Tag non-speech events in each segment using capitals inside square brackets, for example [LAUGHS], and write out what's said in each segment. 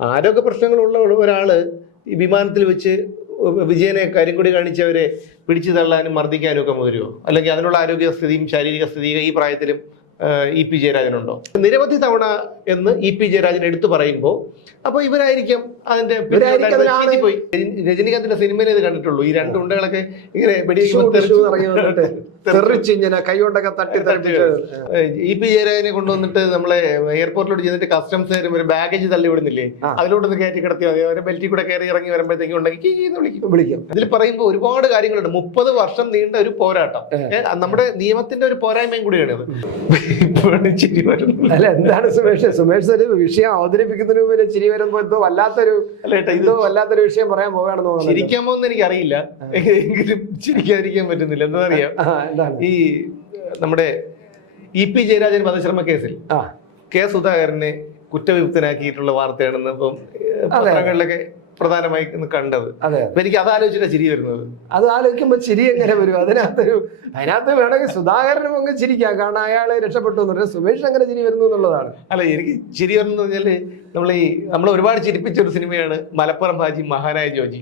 ആരോഗ്യ പ്രശ്നങ്ങളുള്ള ഒരാൾ ഈ വിമാനത്തിൽ വെച്ച് വിജയനെ കരിങ്കൊടി കാണിച്ചവരെ പിടിച്ചു തള്ളാനും മർദ്ദിക്കാനും ഒക്കെ മുതിരുമോ അല്ലെങ്കിൽ അതിനുള്ള ആരോഗ്യ സ്ഥിതിയും ശാരീരിക സ്ഥിതിയും ഈ പ്രായത്തിലും ഇ പി ജയരാജനുണ്ടോ? നിരവധി തവണ എന്ന് ഇ പി ജയരാജൻ എടുത്തു പറയുമ്പോൾ അപ്പൊ ഇവരായിരിക്കും അതിന്റെ സിനിമയിൽ പോയി. രജനികാന്തിന്റെ സിനിമയിലേ ഇത് കണ്ടിട്ടുള്ളൂ. ഈ രണ്ട് ഉണ്ടകളൊക്കെ ഇങ്ങനെ വെടിവെക്കുമ്പോൾ ഷൂ തെറിച്ച് ഇറങ്ങി വന്നിട്ട് തെറിച്ച് ഇങ്ങനെ കൈ കൊണ്ടൊക്കെ തട്ടി തട്ടി ഇ പി ജയരാജനെ കൊണ്ടുവന്നിട്ട് നമ്മളെ എയർപോർട്ടിലോട്ട് ചെന്നിട്ട് കസ്റ്റംസ് ഒരു ബാഗേജ് തള്ളി വിടുന്നില്ലേ? അതിലോട്ട് ഒന്ന് കയറ്റി കിടത്തി മതി. അവരെ ബെൽറ്റിൽ കൂടെ കയറി ഇറങ്ങി വരുമ്പോഴത്തേക്കും ഉണ്ടെങ്കിൽ വിളിക്കും. വിളിക്കും. ഇതിൽ പറയുമ്പോൾ ഒരുപാട് കാര്യങ്ങളുണ്ട്. മുപ്പത് വർഷം നീണ്ട ഒരു പോരാട്ടം. നമ്മുടെ നിയമത്തിന്റെ ഒരു പോരായ്മയും കൂടിയാണ് ഇത് ഇപ്പോഴാണ് ചിരി വരുന്നത് അല്ല എന്താണ് സുമേഷ്? സുമേഷ് ഒരു വിഷയം അവതരിപ്പിക്കുന്നതിന് മുമ്പ് ചിരി വരുമ്പോ എന്തോ വല്ലാത്തൊരു ഇത് എന്തോ വല്ലാത്തൊരു വിഷയം പറയാൻ പോവുകയാണെന്ന് തോന്നുന്നു. ചിരിക്കാമോ എന്ന് എനിക്ക് അറിയില്ല എങ്കിലും ചിരിക്കാതിരിക്കാൻ പറ്റുന്നില്ല. എന്താ എന്താണ് ഈ നമ്മുടെ ഇ പി ജയരാജൻ വധശ്രമ കേസിൽ കെ സുധാകരനെ കുറ്റവിമുക്തനാക്കിയിട്ടുള്ള വാർത്തയാണെന്ന് ഇപ്പം പത്രങ്ങളിലൊക്കെ പ്രധാനമായി കണ്ടത് അതെ അപ്പൊ എനിക്ക് അത് ആലോചിച്ചിട്ടാ ചിരി വരുന്നത് അത് ആലോചിക്കുമ്പോ ചിരി എങ്ങനെ വരും അതിനകത്തൊരു അതിനകത്ത് വേണമെങ്കിൽ സുധാകരനും അങ്ങ് ചിരിക്കാം കാരണം അയാൾ രക്ഷപ്പെട്ടു എന്ന് പറഞ്ഞാൽ സുമേഷ് അങ്ങനെ ചിരി വരുന്നു എന്നുള്ളതാണ് അല്ല എനിക്ക് ചിരി വരുന്നത് പറഞ്ഞാൽ നമ്മൾ ഈ നമ്മൾ ഒരുപാട് ചിരിപ്പിച്ച ഒരു സിനിമയാണ് മലപ്പുറം ഭാജി മഹാനായ ജോജി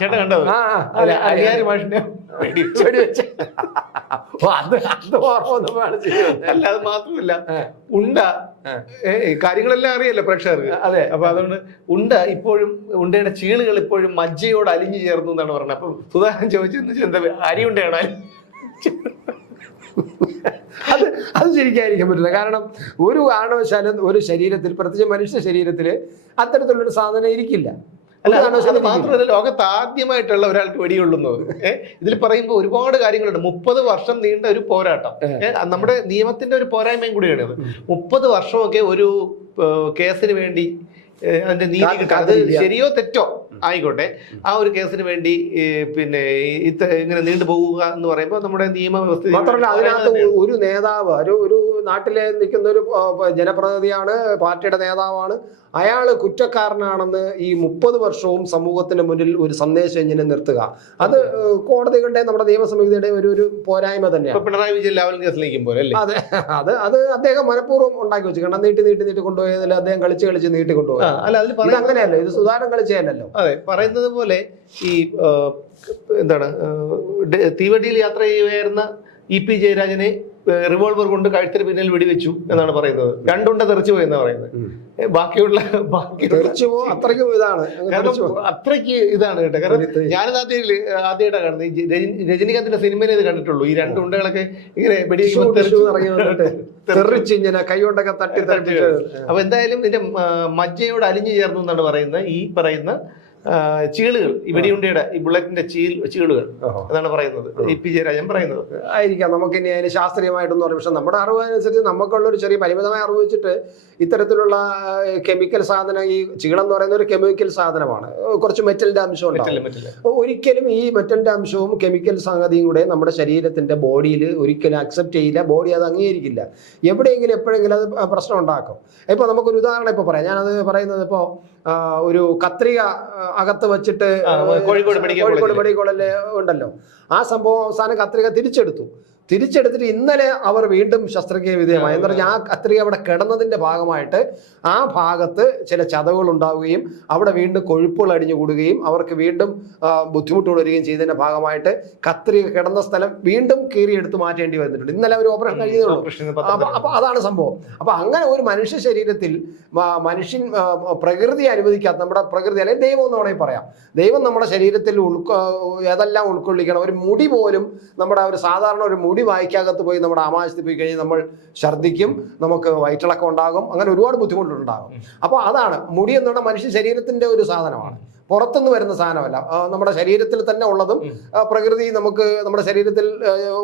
ചേട്ടൻ കണ്ടത്. അലിയാരി മാഷിന്റെ ചെടി വെച്ച്. ഓ, അത് ഓർമ്മ. അല്ല അത് മാത്രമല്ല ഉണ്ട. കാര്യങ്ങളെല്ലാം അറിയല്ലോ പ്രേക്ഷകർക്ക്? അതെ. അപ്പൊ അതുകൊണ്ട് ഉണ്ട ഇപ്പോഴും ഉണ്ടയുടെ ചീളുകൾ ഇപ്പോഴും മജ്ജയോട് അലിഞ്ഞു ചേർന്നു എന്നാണ് പറഞ്ഞത്. അപ്പൊ സുധാകരൻ ചോദിച്ചെന്ന് എന്താ അരി ഉണ്ടയാണോ? അത് അത് ശരിക്കായിരിക്കാൻ പറ്റില്ല. കാരണം ഒരു കാരണവശാലും ഒരു ശരീരത്തിൽ പ്രത്യേകിച്ച് മനുഷ്യ ശരീരത്തിൽ അത്തരത്തിലുള്ളൊരു സാധനം ഇരിക്കില്ല. അല്ല അത് മാത്രമല്ല ലോകത്ത് ആദ്യമായിട്ടുള്ള ഒരാൾക്ക് വെടികൊള്ളുന്നത് ഏഹ് ഇതിൽ പറയുമ്പോൾ ഒരുപാട് കാര്യങ്ങളുണ്ട്. മുപ്പത് വർഷം നീണ്ട ഒരു പോരാട്ടം. നമ്മുടെ നിയമത്തിന്റെ ഒരു പോരായ്മയും കൂടിയാണ് മുപ്പത് വർഷമൊക്കെ ഒരു കേസിന് വേണ്ടി അതിന്റെ നീതി കാത്ത് അത് ശരിയോ തെറ്റോ? ആയിക്കോട്ടെ. ആ ഒരു കേസിന് വേണ്ടി പിന്നെ ഇങ്ങനെ നീണ്ടു പോകുക എന്ന് പറയുമ്പോൾ നമ്മുടെ നിയമവ്യവസ്ഥ മാത്രമല്ല അതിനകത്ത് ഒരു നേതാവ് ഒരു ഒരു നാട്ടിലെ നിൽക്കുന്ന ഒരു ജനപ്രതിനിധിയാണ് പാർട്ടിയുടെ നേതാവാണ്. അയാൾ കുറ്റക്കാരനാണെന്ന് ഈ മുപ്പത് വർഷവും സമൂഹത്തിന് മുന്നിൽ ഒരു സന്ദേശം ഇങ്ങനെ നിർത്തുക. അത് കോടതികളുടെ നമ്മുടെ നിയമസമിതിയുടെ ഒരു ഒരു പോരായ്മ തന്നെയാണ്. പിണറായി വിജയൻ ലാവൽ കേസിൽ പോലെ അതെ അത് അത് അദ്ദേഹം മനഃപൂർവം ഉണ്ടാക്കി വെച്ചു. കാരണം നീട്ടി നീട്ടി നീട്ടി കൊണ്ടുപോയതിൽ അദ്ദേഹം കളിച്ച് കളിച്ച് നീട്ടി ആ, കൊണ്ടുപോയി അല്ല അതിൽ അങ്ങനെയല്ലോ ഇത് സുധാരം കളിച്ചതല്ലോ അതെ പറയുന്നത് പോലെ ഈ എന്താണ് തീവണ്ടിയിൽ യാത്ര ചെയ്യുകയായിരുന്ന ഇ പി ജയരാജനെ റിവോൾവർ കൊണ്ട് കഴുത്തിന് പിന്നിൽ വെടിവെച്ചു എന്നാണ് പറയുന്നത്. രണ്ടുണ്ട തെറിച്ചു പോയി എന്നാണ് പറയുന്നത്. ബാക്കിയുള്ള ബാക്കി തെറിച്ചു പോ അത്രയ്ക്ക് ഇതാണ്. കാരണം അത്രയ്ക്ക് ഇതാണ് കേട്ടോ. കാരണം ഞാനിത് ആദ്യം ആദ്യമായിട്ടാണ് കാണുന്നത്. രജനികാന്തിന്റെ സിനിമയിലേ ഇത് കണ്ടിട്ടുള്ളൂ. ഈ രണ്ടുണ്ടകളൊക്കെ ഇങ്ങനെ വെടിവെച്ചു കൈകൊണ്ടൊക്കെ തട്ടി തട്ടി അപ്പൊ എന്തായാലും ഇതിന്റെ മജ്ജയോട് അലിഞ്ഞു ചേർന്നു എന്നാണ് പറയുന്നത്. ഈ പറയുന്ന ചീളുകൾ. ഈ വെടിയുണ്ടയുടെ ഈ ബുള്ളറ്റിന്റെ ചീൽ ചീളുകൾ. എന്നാണ് പറയുന്നത്. ഇ പി ജയരാജൻ പറയുന്നത് ആയിരിക്കാം. നമുക്ക് ഇനി അതിന് ശാസ്ത്രീയമായിട്ടൊന്നും അറിയാം പക്ഷെ നമ്മുടെ അറിവ് അനുസരിച്ച് നമുക്കുള്ള ഒരു ചെറിയ പരിമിതമായ അറിവ് വെച്ചിട്ട് ഇത്തരത്തിലുള്ള കെമിക്കൽ സാധനം ഈ ചീളം എന്ന് പറയുന്ന ഒരു കെമിക്കൽ സാധനമാണ്. കുറച്ച് മെറ്റലിന്റെ അംശം ഒരിക്കലും ഈ മെറ്റലിന്റെ അംശവും കെമിക്കൽ സംഗതിയും കൂടെ നമ്മുടെ ശരീരത്തിന്റെ ബോഡിയിൽ ഒരിക്കലും അക്സെപ്റ്റ് ചെയ്യില്ല. ബോഡി അത് അംഗീകരിക്കില്ല. എവിടെയെങ്കിലും എപ്പോഴെങ്കിലും അത് പ്രശ്നം ഉണ്ടാക്കും. ഇപ്പോൾ നമുക്കൊരു ഉദാഹരണം ഇപ്പോൾ പറയാം. ഞാനത് പറയുന്നത് ഇപ്പോ ഒരു കത്രിക അകത്ത് വെച്ചിട്ട് കോഴിക്കോട് മെഡിക്കൽ കോഴിക്കോട് കോളേജിൽ. മെഡിക്കൽ കോളേജിൽ ഉണ്ടല്ലോ ആ സംഭവം അവസാനം കത്രിക തിരിച്ചെടുത്തു തിരിച്ചെടുത്തിട്ട് ഇന്നലെ അവർ വീണ്ടും ശസ്ത്രക്രിയ വിധേയമായി. എന്ന് പറഞ്ഞാൽ ആ കത്രിക അവിടെ കിടന്നതിന്റെ ഭാഗമായിട്ട് ആ ഭാഗത്ത് ചില ചതവുകൾ ഉണ്ടാവുകയും അവിടെ വീണ്ടും കൊഴുപ്പുകൾ അടിഞ്ഞു കൂടുകയും അവർക്ക് വീണ്ടും ബുദ്ധിമുട്ട് ബുദ്ധിമുട്ടുകൾ വരികയും ചെയ്തതിന്റെ ഭാഗമായിട്ട് കത്രിക കിടന്ന സ്ഥലം വീണ്ടും കീറിയെടുത്ത് മാറ്റേണ്ടി വന്നിട്ടുണ്ട്. ഇന്നലെ ഒരു ഓപ്പറേഷൻ കഴിഞ്ഞതുള്ളൂ അപ്പൊ അതാണ് സംഭവം. അപ്പൊ അങ്ങനെ ഒരു മനുഷ്യ ശരീരത്തിൽ മനുഷ്യൻ പ്രകൃതി അനുവദിക്കാത്ത നമ്മുടെ പ്രകൃതി അല്ലെങ്കിൽ ദൈവം എന്ന് വേണമെങ്കിൽ പറയാം. ദൈവം നമ്മുടെ ശരീരത്തിൽ ഉൾക്കൊ ഏതെല്ലാം ഉൾക്കൊള്ളിക്കണം. ഒരു മുടി പോലും നമ്മുടെ ഒരു സാധാരണ ഒരു മുടി വായിക്കകത്ത് പോയി നമ്മുടെ ആമാശത്തിൽ പോയി കഴിഞ്ഞാൽ നമ്മൾ ഛർദ്ദിക്കും നമുക്ക് വയറ്റിളക്കം ഉണ്ടാകും അങ്ങനെ ഒരുപാട് ബുദ്ധിമുട്ടുണ്ടാകും അപ്പോൾ അതാണ് മുടി എന്ന് പറഞ്ഞാൽ മനുഷ്യ ശരീരത്തിന്റെ ഒരു സാധനമാണ്. പുറത്തുനിന്ന് വരുന്ന സാധനമല്ല. നമ്മുടെ ശരീരത്തിൽ തന്നെ ഉള്ളതും പ്രകൃതി നമുക്ക് നമ്മുടെ ശരീരത്തിൽ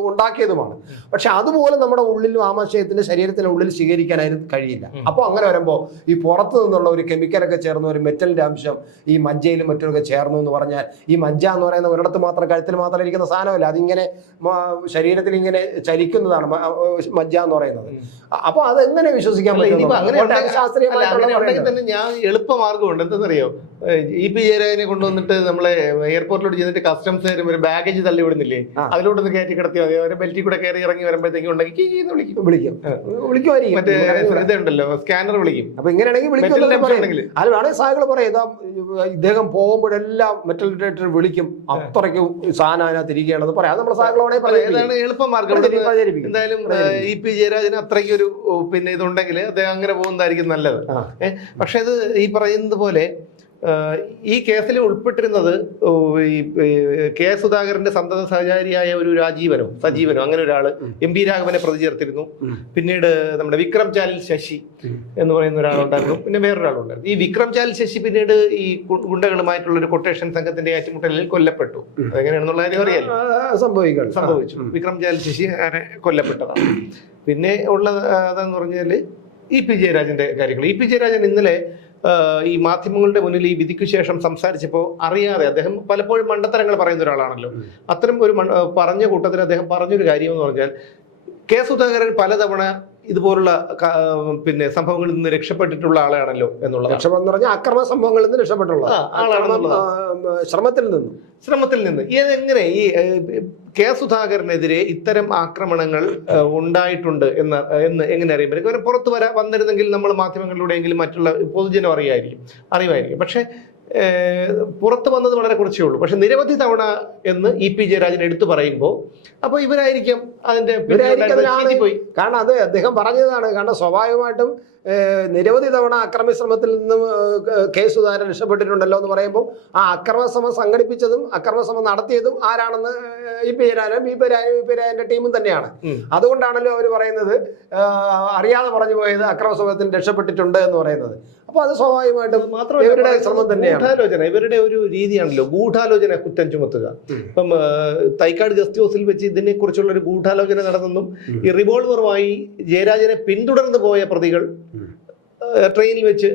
ഉണ്ടാക്കിയതുമാണ്. പക്ഷെ അതുപോലെ നമ്മുടെ ഉള്ളിലും ആമാശയത്തിന്റെ ശരീരത്തിന്റെ ഉള്ളിൽ സ്വീകരിക്കാൻ അതിന് കഴിയില്ല. അപ്പോൾ അങ്ങനെ വരുമ്പോൾ ഈ പുറത്തു നിന്നുള്ള ഒരു കെമിക്കലൊക്കെ ചേർന്ന ഒരു മെറ്റലിന്റെ അംശം ഈ മജ്ജയിലും മറ്റൊക്കെ ചേർന്നു എന്ന് പറഞ്ഞാൽ ഈ മജ്ജ എന്ന് പറയുന്ന ഒരിടത്ത് മാത്രം കഴുത്തിൽ മാത്രം ഇരിക്കുന്ന സാധനമല്ല. അതിങ്ങനെ ശരീരത്തിൽ ഇങ്ങനെ ചലിക്കുന്നതാണ് മജ്ജ എന്ന് പറയുന്നത്. അപ്പൊ അപ്പോൾ അതെങ്ങനെ വിശ്വസിക്കാൻ പറ്റും ശാസ്ത്രീയമായിട്ടുള്ള. തന്നെ ഞാൻ എളുപ്പമാർഗമുണ്ട്. എന്തെന്നറിയോ? ഏഹ് ഇ പി ജയരാജനെ കൊണ്ടുവന്നിട്ട് നമ്മളെ എയർപോർട്ടിലോട്ട് ചെന്നിട്ട് കസ്റ്റംസ് ഒരു ബാഗേജ് തള്ളി വിടുന്നില്ലേ? അതിലോട്ട് ഒന്ന് കയറ്റി കിടത്തി മതി. അവരെ ബെൽറ്റിൽ കൂടെ കയറി ഇറങ്ങി വരുമ്പോഴത്തേക്കും ഉണ്ടെങ്കിൽ വിളിക്കും. വിളിക്കും. വിളിക്കുമായിരിക്കും. മറ്റേ ഇതുണ്ടല്ലോ സ്കാനർ വിളിക്കും. അപ്പൊ ഇങ്ങനെയാണെങ്കിൽ വിളിക്കും പറയും. ഉണ്ടെങ്കിൽ. അത് വേണമെങ്കിൽ സാഹകൾ പറയും. ഇതാ ഇദ്ദേഹം പോകുമ്പോഴെല്ലാം മെറ്റൽ ഡിറ്റക്ടർ വിളിക്കും. അത്രയ്ക്ക് സാധനം അതിനകത്ത് ഇരിക്കുകയാണെന്ന് പറയാം. നമ്മൾ നമ്മുടെ ഇവിടുന്ന് എന്തായാലും ഇ പി ജയരാജന് അത്രയ്ക്ക് ഒരു പിന്നെ ഇതുണ്ടെങ്കിൽ അദ്ദേഹം അങ്ങനെ പോകുന്നതായിരിക്കും നല്ലത്. പക്ഷെ ഇത് ഈ പറയുന്നത് പോലെ ഈ കേസിൽ ഉൾപ്പെട്ടിരുന്നത് ഈ കെ സുധാകരന്റെ സന്തത സഹചാരിയായ ഒരു രാജീവനോ സജീവനോ അങ്ങനെ ഒരാൾ എം പി രാഘവനെ പ്രതി ചേർത്തിരുന്നു പിന്നീട് നമ്മുടെ വിക്രം ചാലിൽ ശശി എന്ന് പറയുന്ന ഒരാളുണ്ടായിരുന്നു. [COUGHS] പിന്നെ വേറൊരാളുണ്ടായിരുന്നു. ഈ വിക്രം ചാലിൽ ശശി പിന്നീട് ഈ ഗുണ്ടകളുമായിട്ടുള്ള ഒരു കൊട്ടേഷൻ സംഘത്തിന്റെ ഏറ്റുമുട്ടലിൽ കൊല്ലപ്പെട്ടു. അതെങ്ങനെയാണെന്നുള്ള കാര്യം അറിയാലോ? ആ, സംഭവിക്കണം. സംഭവിച്ചു. വിക്രം ചാലിൽ ശശി അങ്ങനെ കൊല്ലപ്പെട്ടതാണ്. പിന്നെ ഉള്ളത് അതെന്ന് പറഞ്ഞാൽ ഇ പി ജയരാജന്റെ കാര്യങ്ങൾ ഇ പി ജയരാജൻ ഇന്നലെ ഈ മാധ്യമങ്ങളുടെ മുന്നിൽ ഈ വിധിക്ക് ശേഷം സംസാരിച്ചപ്പോൾ അറിയാതെ അദ്ദേഹം പലപ്പോഴും മണ്ടത്തരങ്ങൾ പറയുന്ന ഒരാളാണല്ലോ. അത്തരം ഒരു പറഞ്ഞ കൂട്ടത്തിൽ അദ്ദേഹം പറഞ്ഞൊരു കാര്യം എന്ന് പറഞ്ഞാൽ കെ സുധാകരൻ പലതവണ ഇതുപോലുള്ള പിന്നെ സംഭവങ്ങളിൽ നിന്ന് രക്ഷപ്പെട്ടിട്ടുള്ള ആളാണല്ലോ എന്നുള്ളത് രക്ഷപ്പെന്ന് പറഞ്ഞാൽ അക്രമ സംഭവങ്ങളിൽ നിന്ന് രക്ഷപ്പെട്ടുള്ള ശ്രമത്തിൽ നിന്നും. ശ്രമത്തിൽ നിന്ന്. ഇതെങ്ങനെ ഈ കെ സുധാകരനെതിരെ ഇത്തരം ആക്രമണങ്ങൾ ഉണ്ടായിട്ടുണ്ട് എന്ന് എന്ന് എങ്ങനെ അറിയാൻ പറ്റും? പുറത്ത് വരാ വന്നിരുന്നെങ്കിൽ നമ്മൾ മാധ്യമങ്ങളിലൂടെയെങ്കിലും മറ്റുള്ള പൊതുജനം അറിയായിരിക്കും. അറിയുമായിരിക്കും. പക്ഷേ പുറത്ത് വന്നത് വളരെ കുറച്ചേ ഉള്ളൂ. പക്ഷെ നിരവധി തവണ എന്ന് ഇ പി ജയരാജൻ എടുത്തു പറയുമ്പോൾ അപ്പോൾ ഇവരായിരിക്കും അതിന്റെ പോയി കാരണം അത് അദ്ദേഹം പറഞ്ഞതാണ്. കാരണം സ്വാഭാവികമായിട്ടും നിരവധി തവണ അക്രമ ശ്രമത്തിൽ നിന്നും കെ സുധാകരൻ രക്ഷപ്പെട്ടിട്ടുണ്ടല്ലോ എന്ന് പറയുമ്പോൾ ആ അക്രമശ്രമം സംഘടിപ്പിച്ചതും അക്രമശ്രമം നടത്തിയതും ആരാണെന്ന് ഇ പി രാനും ഇ പി രാനും ഇ പി രാജന്റെ ടീമും തന്നെയാണ്. അതുകൊണ്ടാണല്ലോ അവർ പറയുന്നത് അറിയാതെ പറഞ്ഞു പോയത് അക്രമശ്രമത്തിൽ രക്ഷപ്പെട്ടിട്ടുണ്ട് എന്ന് പറയുന്നത്. അപ്പോൾ അത് സ്വാഭാവികമായിട്ടും ഇവരുടെ ശ്രമം തന്നെയാണ്. ഗൂഢാലോചന ഇവരുടെ ഒരു രീതിയാണല്ലോ ഗൂഢാലോചന കുറ്റം ചുമത്തുക. ഇപ്പം തൈക്കാട് ഗസ്റ്റ് ഹൗസിൽ വെച്ച് ഇതിനെ കുറിച്ചുള്ള ഒരു ഗൂഢാലോചന നടന്നെന്നും ഈ റിവോൾവറുമായി ജയരാജനെ പിന്തുടർന്നു പോയ പ്രതികൾ ട്രെയിനിൽ വെച്ച്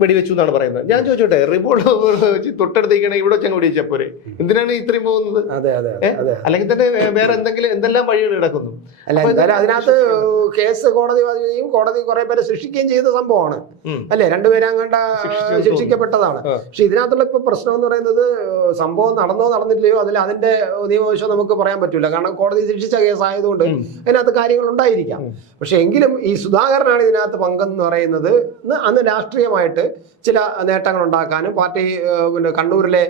വെടിവെച്ചു എന്നാണ് പറയുന്നത്. ഞാൻ ചോദിച്ചോട്ടെ റിപ്പോർട്ട് [LAUGHS] വെച്ച് തൊട്ടടുത്തേക്കാണ് ഇവിടെ വെച്ചാൽ വെടിവെച്ചാൽ പോരെ? എന്തിനാണ് ഇത്രയും പോകുന്നത്? അതെ അതെ അതെ അല്ലെങ്കിൽ തന്നെ വേറെ എന്തെങ്കിലും എന്തെല്ലാം വഴികൾ കിടക്കുന്നു? അല്ല എന്തായാലും അതിനകത്ത് കേസ് കോടതി വാദിക്കുകയും കോടതി കുറെ പേരെ ശിക്ഷിക്കുകയും ചെയ്ത സംഭവമാണ്. അല്ലെ? രണ്ടുപേരും അങ്ങണ്ട ശിക്ഷിച്ചു ശിക്ഷിക്കപ്പെട്ടതാണ്. പക്ഷെ ഇതിനകത്തുള്ള ഇപ്പൊ പ്രശ്നം എന്ന് പറയുന്നത് സംഭവം നടന്നോ നടന്നില്ലയോ അതിൽ അതിന്റെ നിയമവശം നമുക്ക് പറയാൻ പറ്റില്ല കാരണം കോടതി ശിക്ഷിച്ച കേസ് ആയതുകൊണ്ട് അതിനകത്ത് കാര്യങ്ങൾ ഉണ്ടായിരിക്കാം. പക്ഷെ എങ്കിലും ഈ സുധാകരനാണ് ഇതിനകത്ത് പങ്കെന്ന് പറയുന്നത്. അന്ന് രാഷ്ട്രീയമായിട്ട് ചില നേട്ടങ്ങൾ ഉണ്ടാക്കാനും പാർട്ടി പിന്നെ കണ്ണൂരിലെ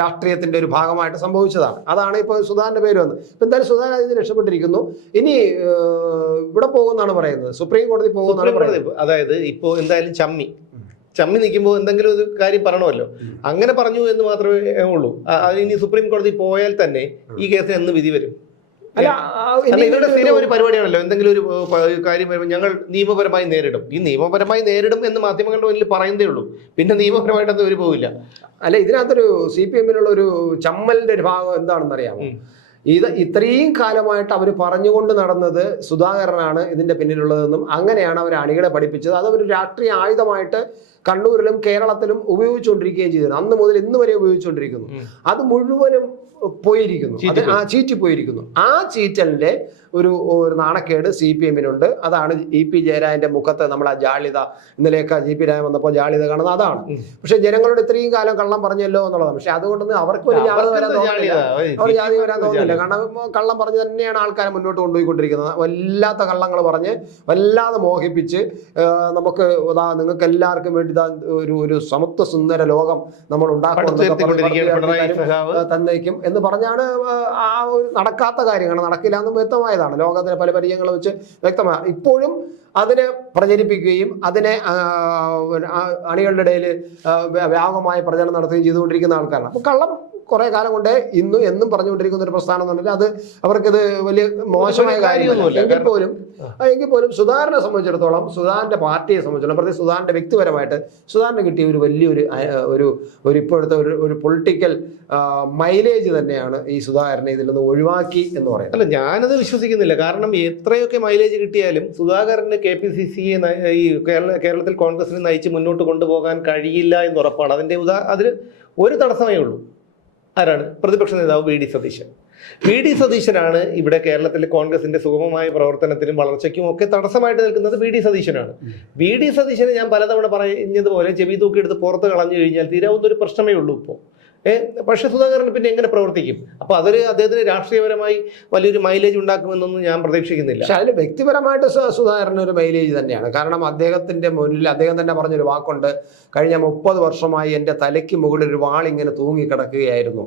രാഷ്ട്രീയത്തിന്റെ ഒരു ഭാഗമായിട്ട് സംഭവിച്ചതാണ്. അതാണ് ഇപ്പോൾ സുധാന്റെ പേര് വന്നത്. ഇപ്പൊ എന്തായാലും സുധാൻ അതിൽ നിന്ന് രക്ഷപ്പെട്ടിരിക്കുന്നു. ഇനി ഇവിടെ പോകുന്നതാണ് പറയുന്നത്. സുപ്രീം കോടതി പോകുന്നതാണ് അതായത് ഇപ്പോൾ എന്തായാലും ചമ്മി. ചമ്മി നിൽക്കുമ്പോൾ എന്തെങ്കിലും ഒരു കാര്യം പറയണമല്ലോ. അങ്ങനെ പറഞ്ഞു എന്ന് മാത്രമേ ഉള്ളൂ. അതിനി അത് ഇനി സുപ്രീം കോടതി പോയാൽ തന്നെ ഈ കേസിന് എന്ന് വിധി വരും? അല്ല ഇവരുടെ സ്ഥിരം ഒരു പരിപാടിയാണല്ലോ. എന്തെങ്കിലും ഒരു കാര്യം വരുമ്പോൾ ഞങ്ങൾ നിയമപരമായി നേരിടും. ഈ നിയമപരമായി നേരിടും എന്ന് മാധ്യമങ്ങളുടെ മുന്നിൽ പറയുന്നതേ ഉള്ളൂ. പിന്നെ നിയമപരമായിട്ടൊന്നും ഒരു പോവില്ല. അല്ല ഇതിനകത്തൊരു സി പി എമ്മിനുള്ള ഒരു ചമ്മലിന്റെ ഒരു ഭാഗം എന്താണെന്ന് അറിയാമോ ഉം. ഇത് ഇത്രയും കാലമായിട്ട് അവർ പറഞ്ഞുകൊണ്ട് നടന്നത് സുധാകരനാണ് ഇതിന്റെ പിന്നിലുള്ളതെന്നും അങ്ങനെയാണ് അവർ അണികളെ പഠിപ്പിച്ചത്. അത് ഒരു രാഷ്ട്രീയ ആയുധമായിട്ട് കണ്ണൂരിലും കേരളത്തിലും ഉപയോഗിച്ചുകൊണ്ടിരിക്കുകയും ചെയ്തിരുന്നു അന്ന് മുതൽ ഇന്ന് വരെ ഉപയോഗിച്ചുകൊണ്ടിരിക്കുന്നു. അത് മുഴുവനും പോയിരിക്കുന്നു. അത്. ആ ചീറ്റ് പോയിരിക്കുന്നു ആ ചീറ്റലിന്റെ ഒരു ഒരു നാണക്കേട് സി പി എമ്മിനുണ്ട്. അതാണ് ഇ പി ജയരാജന്റെ മുഖത്ത് നമ്മൾ ആ ജാളിത ഇന്നലെയൊക്കെ ജി പി രാജൻ വന്നപ്പോൾ ജാളിത കാണുന്നത് അതാണ്. പക്ഷെ ജനങ്ങളോട് ഇത്രയും കാലം കള്ളം പറഞ്ഞല്ലോ എന്നുള്ളതാണ്. പക്ഷെ അതുകൊണ്ടൊന്നും അവർക്ക് ഒരു ജാതി വരാൻ തോന്നില്ല. അവർ ജാതി വരാൻ തോന്നുന്നില്ല കാരണം കള്ളം പറഞ്ഞ് തന്നെയാണ് ആൾക്കാരെ മുന്നോട്ട് കൊണ്ടുപോയിക്കൊണ്ടിരിക്കുന്നത് വല്ലാത്ത കള്ളങ്ങൾ പറഞ്ഞ് വല്ലാതെ മോഹിപ്പിച്ച് നമുക്ക് നിങ്ങൾക്ക് എല്ലാവർക്കും വേണ്ടി ഒരു ഒരു സമത്വ സുന്ദര ലോകം നമ്മൾ സഖാവ് തന്നേക്കും എന്ന് പറഞ്ഞാണ് ആ നടക്കാത്ത കാര്യങ്ങൾ നടക്കില്ല എന്നും വ്യക്തമായതാണ്. ലോകത്തിലെ പല പരിചയങ്ങൾ വെച്ച് വ്യക്തമാണ് ഇപ്പോഴും അതിനെ പ്രചരിപ്പിക്കുകയും അതിനെ അണികളുടെ ഇടയിൽ വ്യാപകമായ പ്രചരണം നടത്തുകയും ചെയ്തുകൊണ്ടിരിക്കുന്ന ആൾക്കാരാണ്. അപ്പോൾ കള്ളം കുറെ കാലം കൊണ്ട് ഇന്നും എന്നും പറഞ്ഞുകൊണ്ടിരിക്കുന്ന ഒരു പ്രസ്ഥാനം എന്നുണ്ടെങ്കിൽ അത് അവർക്കിത് വലിയ മോശമായ കാര്യമൊന്നുമില്ല. എങ്കിൽ പോലും എങ്കിൽ പോലും സുധാകരനെ സംബന്ധിച്ചിടത്തോളം സുധാറിന്റെ പാർട്ടിയെ സംബന്ധിച്ചിടത്തോളം പ്രത്യേകിച്ച് സുധാറിന്റെ വ്യക്തിപരമായിട്ട് സുധാകരന് കിട്ടിയ ഒരു വലിയൊരു ഒരു ഒരു ഇപ്പോഴത്തെ ഒരു ഒരു പൊളിറ്റിക്കൽ മൈലേജ് തന്നെയാണ് ഈ സുധാകരനെ ഇതിൽ നിന്ന് ഒഴിവാക്കി എന്ന് പറയുന്നത്. അല്ല ഞാനത് വിശ്വസിക്കുന്നില്ല. കാരണം എത്രയൊക്കെ മൈലേജ് കിട്ടിയാലും സുധാകരന് കെ പി സി സിയെ ഈ കേരള കേരളത്തിൽ കോൺഗ്രസിനെ നയിച്ച് മുന്നോട്ട് കൊണ്ടുപോകാൻ കഴിയില്ല എന്ന് ഉറപ്പാണ്. അതിന്റെ ഉദാ അതിൽ ഒരു തടസ്സമേ ഉള്ളൂ. ആരാണ്? പ്രതിപക്ഷ നേതാവ് V D Satheesan. V D സതീശനാണ് ഇവിടെ കേരളത്തിൽ കോൺഗ്രസിന്റെ സുഗമമായ പ്രവർത്തനത്തിനും വളർച്ചയ്ക്കും ഒക്കെ തടസ്സമായിട്ട് നിൽക്കുന്നത് വി ഡി സതീശനാണ്. വി ഡി സതീശനെ ഞാൻ പലതവണ പറഞ്ഞതുപോലെ ചെവി തൂക്കിയെടുത്ത് പുറത്ത് കളഞ്ഞു കഴിഞ്ഞാൽ തീരാവുന്ന ഒരു പ്രശ്നമേ ഉള്ളൂ ഇപ്പോൾ പക്ഷേ സുധാകരൻ പിന്നെ എങ്ങനെ പ്രവർത്തിക്കും? അപ്പോൾ അതൊരു അദ്ദേഹത്തിന് രാഷ്ട്രീയപരമായി വലിയൊരു മൈലേജ് ഉണ്ടാക്കുമെന്നൊന്നും ഞാൻ പ്രതീക്ഷിക്കുന്നില്ല. പക്ഷെ അതിൽ വ്യക്തിപരമായിട്ട് സുധാകരൻ ഒരു മൈലേജ് തന്നെയാണ്. കാരണം അദ്ദേഹത്തിന്റെ മുന്നിൽ അദ്ദേഹം തന്നെ പറഞ്ഞൊരു വാക്കുണ്ട് കഴിഞ്ഞ മുപ്പത് വർഷമായി എന്റെ തലയ്ക്ക് മുകളിൽ ഒരു വാളിങ്ങനെ തൂങ്ങിക്കിടക്കുകയായിരുന്നു.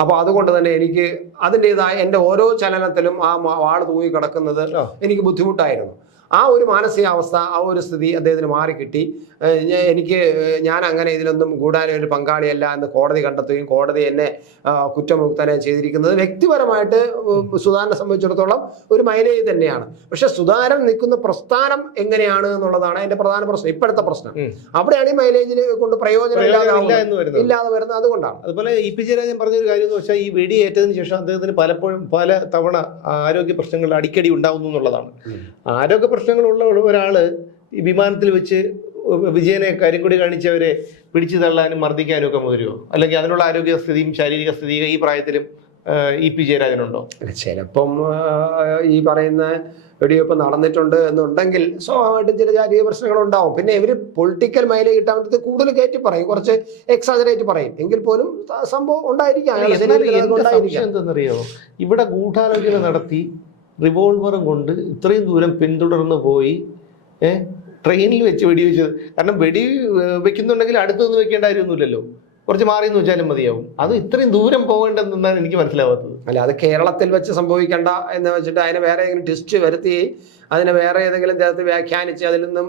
അപ്പോൾ അതുകൊണ്ട് തന്നെ എനിക്ക് അതിന്റെതായ എന്റെ ഓരോ ചലനത്തിലും ആ വാൾ തൂങ്ങിക്കിടക്കുന്നത്. എനിക്ക് ബുദ്ധിമുട്ടായിരുന്നു. ആ ഒരു മാനസികാവസ്ഥ ആ ഒരു സ്ഥിതി അദ്ദേഹത്തിന് മാറിക്കിട്ടി. എനിക്ക് ഞാൻ അങ്ങനെ ഇതിലൊന്നും കൂടാനും ഒരു പങ്കാളിയല്ല എന്ന് കോടതി കണ്ടെത്തുകയും കോടതി എന്നെ കുറ്റമുക്തനെ ചെയ്തിരിക്കുന്നത് വ്യക്തിപരമായിട്ട് സുധാരനെ സംബന്ധിച്ചിടത്തോളം ഒരു മൈലേജ് തന്നെയാണ്. പക്ഷെ സുധാകരൻ നിൽക്കുന്ന പ്രസ്ഥാനം എങ്ങനെയാണ് എന്നുള്ളതാണ് അതിന്റെ പ്രധാന പ്രശ്നം ഇപ്പോഴത്തെ പ്രശ്നം. അവിടെയാണ് ഈ മൈലേജിന് കൊണ്ട് പ്രയോജനം ഇല്ലാതെ വരുന്നത് അതുകൊണ്ടാണ്. അതുപോലെ ഇ പി ജയരാജൻ പറഞ്ഞൊരു കാര്യം എന്ന് വെച്ചാൽ ഈ വെടി ഏറ്റതിന് ശേഷം അദ്ദേഹത്തിന് പലപ്പോഴും പല തവണ ആരോഗ്യ പ്രശ്നങ്ങൾ അടിക്കടി ഉണ്ടാവുന്നു എന്നുള്ളതാണ്. ആരോഗ്യ പ്രശ്നങ്ങളുള്ള ഒരാൾ ഈ വിമാനത്തിൽ വെച്ച് വിജയനെ കരിങ്കൊടി കാണിച്ചവരെ പിടിച്ചു തള്ളാനും മർദ്ദിക്കാനും ഒക്കെ മുതിരുമോ അല്ലെങ്കിൽ അതിനുള്ള ആരോഗ്യ സ്ഥിതിയും ശാരീരിക സ്ഥിതിയും ഈ പ്രായത്തിലും ഇ പി ജയരാജനുണ്ടോ? ചിലപ്പം ഈ പറയുന്ന വെടിവെപ്പ് നടന്നിട്ടുണ്ട് എന്നുണ്ടെങ്കിൽ സ്വാഭാവികമായിട്ടും ചില ശാരീരിക പ്രശ്നങ്ങൾ ഉണ്ടാവും പിന്നെ ഇവർ പൊളിറ്റിക്കൽ മൈലേജ് കിട്ടാൻ വേണ്ടി കൂടുതൽ കയറ്റി പറയും. കുറച്ച് എക്സാജറേറ്റ് പറയും. എങ്കിൽ പോലും സംഭവം ഉണ്ടായിരിക്കാം. എന്തെന്നറിയോ? ഇവിടെ ഗൂഢാലോചന നടത്തി റിവോൾവറും കൊണ്ട് ഇത്രയും ദൂരം പിന്തുടർന്ന് പോയി ഏഹ് ട്രെയിനിൽ വെച്ച് വെടി വെച്ചത് കാരണം വെടി വെക്കുന്നുണ്ടെങ്കിൽ അടുത്തൊന്നും വെക്കേണ്ട കാര്യമൊന്നുമില്ലല്ലോ. കുറച്ച് മാറി എന്ന് വെച്ചാലും മതിയാവും. അത് ഇത്രയും ദൂരം പോകേണ്ടതെന്നാണ് എനിക്ക് മനസ്സിലാവാത്തത്. അല്ല അത് കേരളത്തിൽ വെച്ച് സംഭവിക്കേണ്ട എന്ന് വെച്ചിട്ട് അതിനെ വേറെ ഏതെങ്കിലും ടെസ്റ്റ് വരുത്തി അതിനെ വേറെ ഏതെങ്കിലും തരത്തിൽ വ്യാഖ്യാനിച്ച് അതിൽ നിന്നും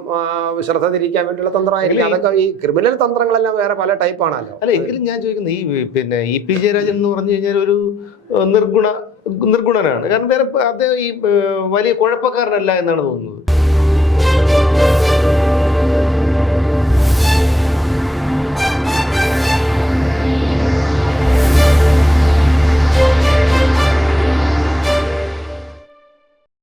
ശ്രദ്ധ തിരിക്കാൻ വേണ്ടിയുള്ള തന്ത്രമായിരിക്കും. അതൊക്കെ ഈ ക്രിമിനൽ തന്ത്രങ്ങളെല്ലാം വേറെ പല ടൈപ്പാണല്ലോ. അല്ല എങ്കിലും ഞാൻ ചോദിക്കുന്നത് ഈ പിന്നെ ഇ പി ജയരാജൻ എന്ന് പറഞ്ഞു കഴിഞ്ഞാൽ ഒരു നിർഗുണ നിർഗുണനാണ്. കാരണം വേറെ അദ്ദേഹം ഈ വലിയ കുഴപ്പക്കാരനല്ല എന്നാണ് തോന്നുന്നത്.